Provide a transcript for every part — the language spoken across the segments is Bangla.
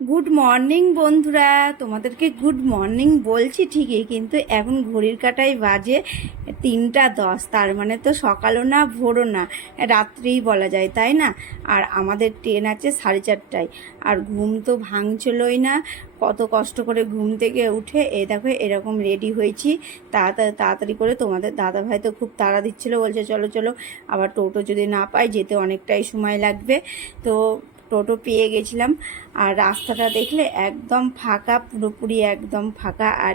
গুড মর্নিং বন্ধুরা, তোমাদেরকে গুড মর্নিং বলছি ঠিকই, কিন্তু এখন ঘড়ির কাঁটায় বাজে 3টা 10। তার মানে তো সকালও না ভোরও না, রাত্রেই বলা যায়, তাই না? আর আমাদের ট্রেন আছে 4:30টায়, আর ঘুম তো ভাঙছিলই না। কত কষ্ট করে ঘুম থেকে উঠে এই দেখো এরকম রেডি হয়েছি তাড়াতাড়ি করে। তোমাদের দাদাভাই তো খুব তাড়া দিচ্ছিলো, বলছে চলো চলো, আবার টোটো যদি না পাই যেতে অনেকটাই সময় লাগবে। তো টোটো পেয়ে গেছিলাম। আর রাস্তাটা দেখলে একদম ফাঁকা, পুরোপুরি একদম ফাঁকা। আর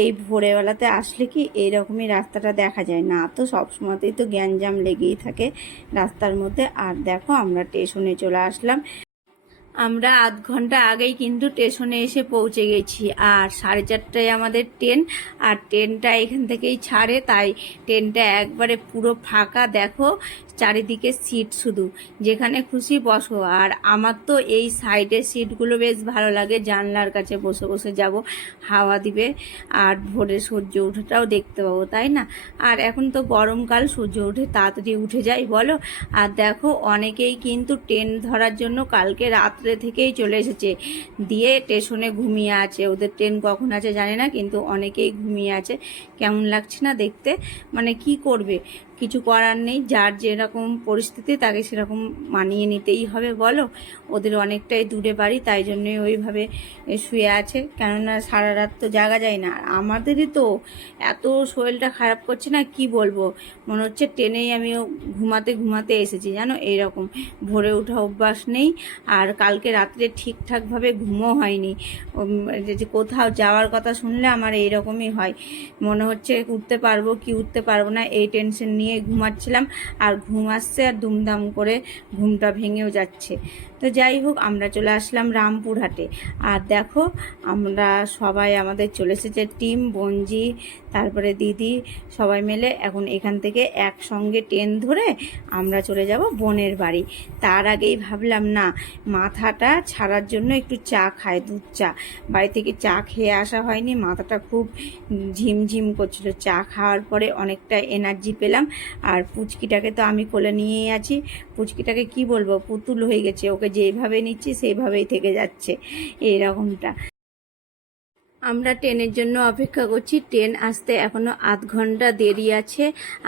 এই ভোরবেলাতে আসলে কি এইরকমই রাস্তাটা দেখা যায় না, তো সবসময়তেই তো গ্যাঞ্জাম লেগেই থাকে রাস্তার মধ্যে। আর দেখো আমরা স্টেশনে চলে আসলাম। আমরা আধ ঘন্টা আগেই কিন্তু স্টেশনে এসে পৌঁছে গেছি। আর 4:30টায় আমাদের ট্রেন, আর ট্রেনটা এখান থেকেই ছাড়ে, তাই ট্রেনটা একবারে পুরো ফাঁকা। দেখো চারিদিকে সিট, শুধু যেখানে খুশি বসো। আর আমার তো এই সাইডের সিটগুলো বেশ ভালো লাগে, জানলার কাছে বসে বসে যাব, হাওয়া দিবে, আর ভোরের সূর্য ওঠাটাও দেখতে পাবো, তাই না? আর এখন তো গরমকাল, সূর্য উঠে তাড়াতাড়ি উঠে যায় বলো। আর দেখো অনেকেই কিন্তু ট্রেন ধরার জন্য কালকে রাত্রে থেকেই চলে এসেছে, দিয়ে স্টেশনে ঘুমিয়ে আছে। ওদের ট্রেন কখন আছে জানে না, কিন্তু অনেকেই ঘুমিয়ে আছে। কেমন লাগছে না দেখতে? মানে কি করবে, কিছু করার নেই, যার যেরকম পরিস্থিতি তাকে সেরকম মানিয়ে নিতেই হবে বলো। ওদের অনেকটাই দূরে বাড়ি, তাই জন্যই ওইভাবে শুয়ে আছে, কেননা সারা রাত তো জাগা যায় না। আর আমাদেরই তো এত শরীরটা খারাপ করছে না, কি বলবো, মনে হচ্ছে ট্রেনেই আমিও ঘুমাতে ঘুমাতে এসেছি, জানো এইরকম। ভোরে ওঠা অভ্যাস নেই, আর কালকে রাত্রে ঠিকঠাকভাবে ঘুমও হয়নি। যে কোথাও যাওয়ার কথা শুনলে আমার এইরকমই হয়, মনে হচ্ছে উঠতে পারবো কি উঠতে পারবো না, এই টেনশন নিয়ে ঘুমাচ্ছিলাম। আর ঘুম আসছে, আর দুমদাম করে ঘুমটা ভেঙেও যাচ্ছে। তো যাই হোক, আমরা চলে আসলাম রামপুরহাটে। আর দেখো আমরা সবাই, আমাদের চলে এসেছে টিম, বঞ্জি, তারপরে দিদি, সবাই মিলে এখন এখান থেকে একসঙ্গে ট্রেন ধরে আমরা চলে যাব বোনের বাড়ি। তার আগেই ভাবলাম না, মাথাটা ছাড়ার জন্য একটু চা খাই, দুধ চা। বাড়ি থেকে চা খেয়ে আসা হয়নি, মাথাটা খুব ঝিমঝিম করছিল। চা খাওয়ার পরে অনেকটা এনার্জি পেলাম। আর পুচকিটাকে তো আমি কোলে নিয়েই আছি। পুচকিটাকে কি বলবো, পুতুল হয়ে গেছে, ওকে যেভাবে নিচ্ছি সেইভাবেই থেকে যাচ্ছে, এইরকমটা। আমরা ট্রেনের জন্য অপেক্ষা করছি, ট্রেন আসতে এখনো আধ ঘন্টা দেরি আছে।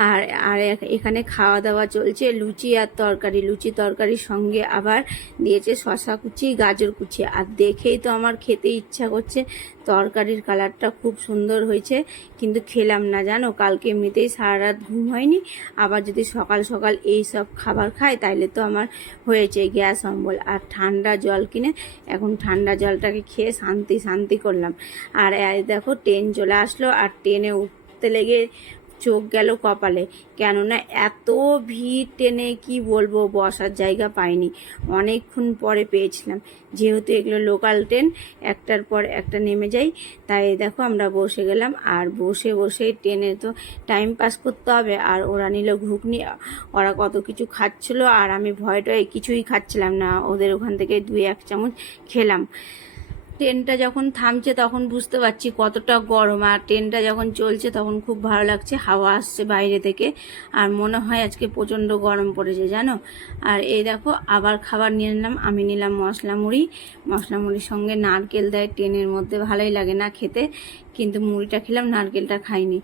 আর আর এখানে খাওয়া দাওয়া চলছে, লুচি আর তরকারি। লুচি তরকারির সঙ্গে আবার দিয়েছে শশা কুচি, গাজর কুচি। আর দেখেই তো আমার খেতে ইচ্ছা করছে। তরকারির কালারটা খুব সুন্দর হয়েছে, কিন্তু খেলাম না, জানো, কালকে এমনিতেই সারা রাত ঘুম হয়নি। আবার যদি সকাল সকাল এই সব খাবার খাই তাহলে তো আমার হয়েছে গ্যাস অম্বল। আর ঠান্ডা জল কিনে এখন ঠান্ডা জলটাকে খেয়ে শান্তি শান্তি করলাম। আর দেখো ট্রেন চলে আসলো, আর ট্রেনে উঠতে লেগে চোখ গেল কপালে, কেননা এত ভিড় ট্রেনে, কি বলবো, বসার জায়গা পাইনি। অনেকক্ষণ পরে পেয়েছিলাম, যেহেতু এগুলো লোকাল ট্রেন, একটার পর একটা নেমে যাই, তাই দেখো আমরা বসে গেলাম। আর বসে বসে ট্রেনে তো টাইম পাস করতে হবে। আর ওরা নিল ঘুগনি, ওরা কত কিছু খাচ্ছিল, আর আমি ভয়টায় কিছুই খাচ্ছিলাম না, ওদের ওখান থেকে 2-1 চামচ খেলাম। ট্রেনটা যখন থামছে তখন বুঝতে পারছি কতটা গরম, আর ট্রেনটা যখন চলছে তখন খুব ভালো লাগছে, হাওয়া আসছে বাইরে থেকে। আর মনে হয় আজকে প্রচণ্ড গরম পড়েছে, জানো। আর এই দেখো আবার খাবার নিয়ে নিলাম, আমি নিলাম মশলা মুড়ি। মশলা মুড়ির সঙ্গে নারকেল দেয় ট্রেনের মধ্যে, ভালোই লাগে না খেতে, কিন্তু মুড়িটা খেলাম, নারকেলটা খাইনি।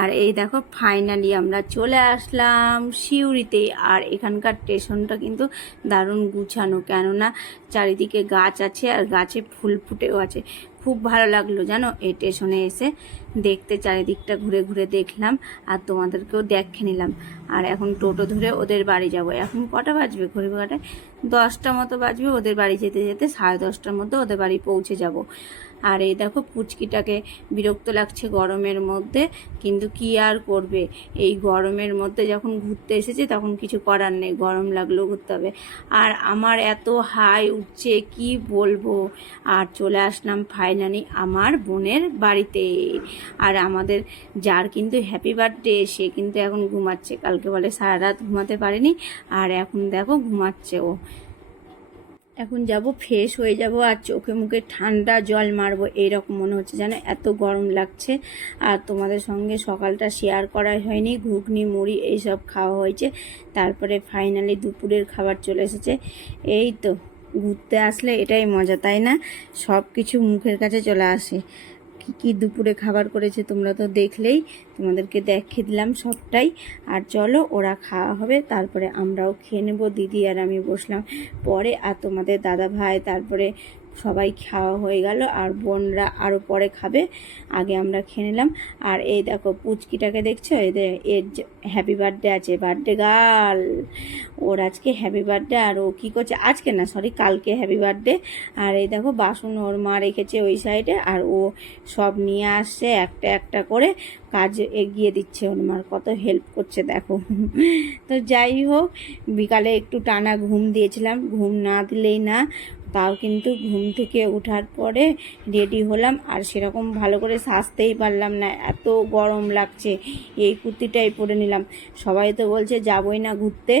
আর এই দেখো ফাইনালি আমরা চলে আসলাম সিউড়িতে। আর এখানকার স্টেশনটা কিন্তু দারুণ গুছানো, কেননা চারিদিকে গাছ আছে, আর গাছে ফুল ফুটেও আছে। খুব ভালো লাগলো, জানো, এই স্টেশনে এসে দেখতে। চারিদিকটা ঘুরে ঘুরে দেখলাম, আর তোমাদেরকেও দেখে নিলাম। আর এখন টোটো ধরে ওদের বাড়ি যাব। এখন কটা বাজবে ঘড়ি কাটায়? 10টা মতো বাজবে। ওদের বাড়ি যেতে যেতে 10:30টার মধ্যে ওদের বাড়ি পৌঁছে যাব। আর এই দেখো পুচকিটাকে বিরক্ত লাগছে গরমের মধ্যে, কিন্তু কি আর করবে, এই গরমের মধ্যে যখন ঘুরতে এসেছে তখন কিছু করার নেই, গরম লাগলেও ঘুরতে হবে। আর আমার এত হাই উঠছে, কি বলবো। আর চলে আসলাম ফাইনালি আমার বোনের বাড়িতে। আর আমাদের যার কিন্তু হ্যাপি বার্থডে, সে কিন্তু এখন ঘুমাচ্ছে। কালকে বলে সারা রাত ঘুমাতে পারেনি, আর এখন দেখো ঘুমাচ্ছে ও। এখন যাব, ফ্রেশ হয়ে যাব, আর চোখে মুখে ঠান্ডা জল মারবো, এইরকম মনে হচ্ছে, যেন এত গরম লাগছে। আর তোমাদের সঙ্গে সকালটা শেয়ার করা হয়নি, ঘুগনি মুড়ি এইসব খাওয়া হয়েছে। তারপরে ফাইনালি দুপুরের খাবার চলে এসেছে, এই তো। ঘুরতে আসলে এটাই মজা, তাই না? সব কিছু মুখের কাছে চলে আসে। কি কি দুপুরে খাবার করেছে তোমরা তো দেখলেই, তোমাদেরকে দেখিয়ে দিলাম সবটাই। আর চলো, ওরা খাওয়া হবে, তারপরে আমরাও খেয়ে নেবো। দিদি আর আমি বসলাম পরে, আর তোমাদের দাদা ভাই, তারপরে সবাই খাওয়া হয়ে গেল, আর বোনরা আরও পরে খাবে, আগে আমরা খেয়ে নিলাম। আর এই দেখো পুচকিটাকে দেখছো, এদের এর হ্যাপি বার্থডে আছে, বার্থডে গার্ল, ওর আজকে হ্যাপি বার্থডে। আর ও কী করছে, আজকে না সরি কালকে হ্যাপি বার্থডে। আর এই দেখো বাসন ওর মা রেখেছে ওই সাইডে, আর ও সব নিয়ে আসছে একটা একটা করে, কাজ এগিয়ে দিচ্ছে, ওর মার কত হেল্প করছে দেখো। তো যাই হোক, বিকালে একটু টানা ঘুম দিয়েছিলাম, ঘুম না দিলেই না, তাও কিন্তু ঘুম থেকে ওঠার পরে রেডি হলাম, আর সেরকম ভালো করে সাজতেই পারলাম না, এত গরম লাগছে। এই কুর্তিটাই পরে নিলাম। সবাই তো বলছে যাবই না ঘুরতে,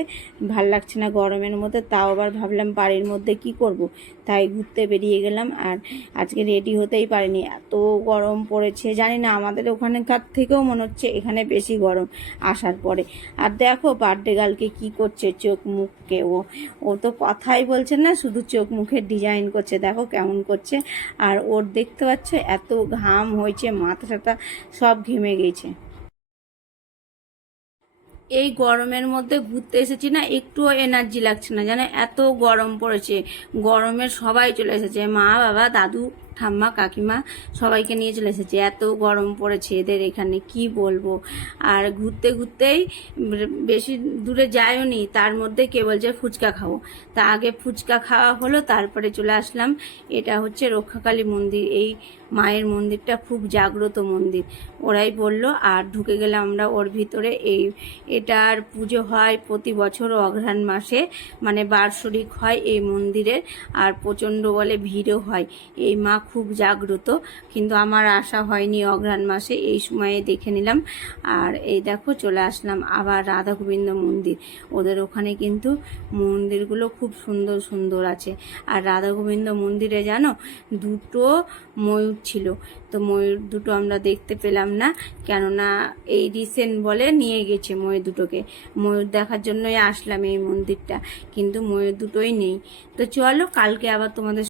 ভাল লাগছে না গরমের মধ্যে, তাও আবার ভাবলাম বাড়ির মধ্যে কি করব, তাই ঘুরতে বেরিয়ে গেলাম। আর আজকে রেডি হতেই পারিনি, এত গরম পড়েছে, জানি না আমাদের ওখানকার থেকেও মনে হচ্ছে এখানে বেশি গরম আসার পরে। আর দেখো বার্থডে গার্লকে কি করছে, চোখ মুখকে ও তো কথাই বলছে না, শুধু চোখ মুখের ডিজাইন করছে, দেখো কেমন করছে। আর ওর দেখতে পাচ্ছ এত ঘাম হয়েছে, মাথা টাথা সব ঘেমে গেছে। এই গরমের মধ্যে ঘুরতে এসেছি না, একটুও এনার্জি লাগছে না, জানো এত গরম পড়েছে। গরমের সবাই চলে এসেছে, মা বাবা দাদু ঠাম্মা কাকিমা সবাইকে নিয়ে চলে এসেছে, এত গরম পড়েছে এদের এখানে কি বলবো। আর ঘুরতে ঘুরতেই বেশি দূরে যায়ও নি, তার মধ্যে কে বলছে ফুচকা খাবো, তা আগে ফুচকা খাওয়া হলো, তারপরে চলে আসলাম। এটা হচ্ছে রক্ষাকালী মন্দির, এই মায়ের মন্দিরটা খুব জাগ্রত মন্দির, ওরাই বললো। আর ঢুকে গেলাম আমরা ওর ভিতরে। এটার পুজো হয় প্রতি বছর অঘ্রাণ মাসে, মানে বার্ষিক হয় এই মন্দিরের, আর প্রচণ্ড বলে ভিড়ও হয়। এই মা খুব জাগ্রত, কিন্তু আমার আসা হয়নি অঘ্রাণ মাসে, এই সময়ে দেখে নিলাম। আর এই দেখো চলে আসলাম আবার রাধা গোবিন্দ মন্দির, ওদের ওখানে কিন্তু মন্দিরগুলো খুব সুন্দর সুন্দর আছে। আর রাধা গোবিন্দ মন্দিরে জানো দুটো ময়ূর ছিল, তো ময়ূর দুটো আমরা দেখতে পেলাম না, কেননা এই রিসেন্ট বলে নিয়ে গেছে ময়ূর দুটোকে, ময়ূর দেখার জন্যই আসলাম এই মন্দিরটা, কিন্তু ময়ূর দুটোই নেই। তো চলো কালকে আবার তোমাদের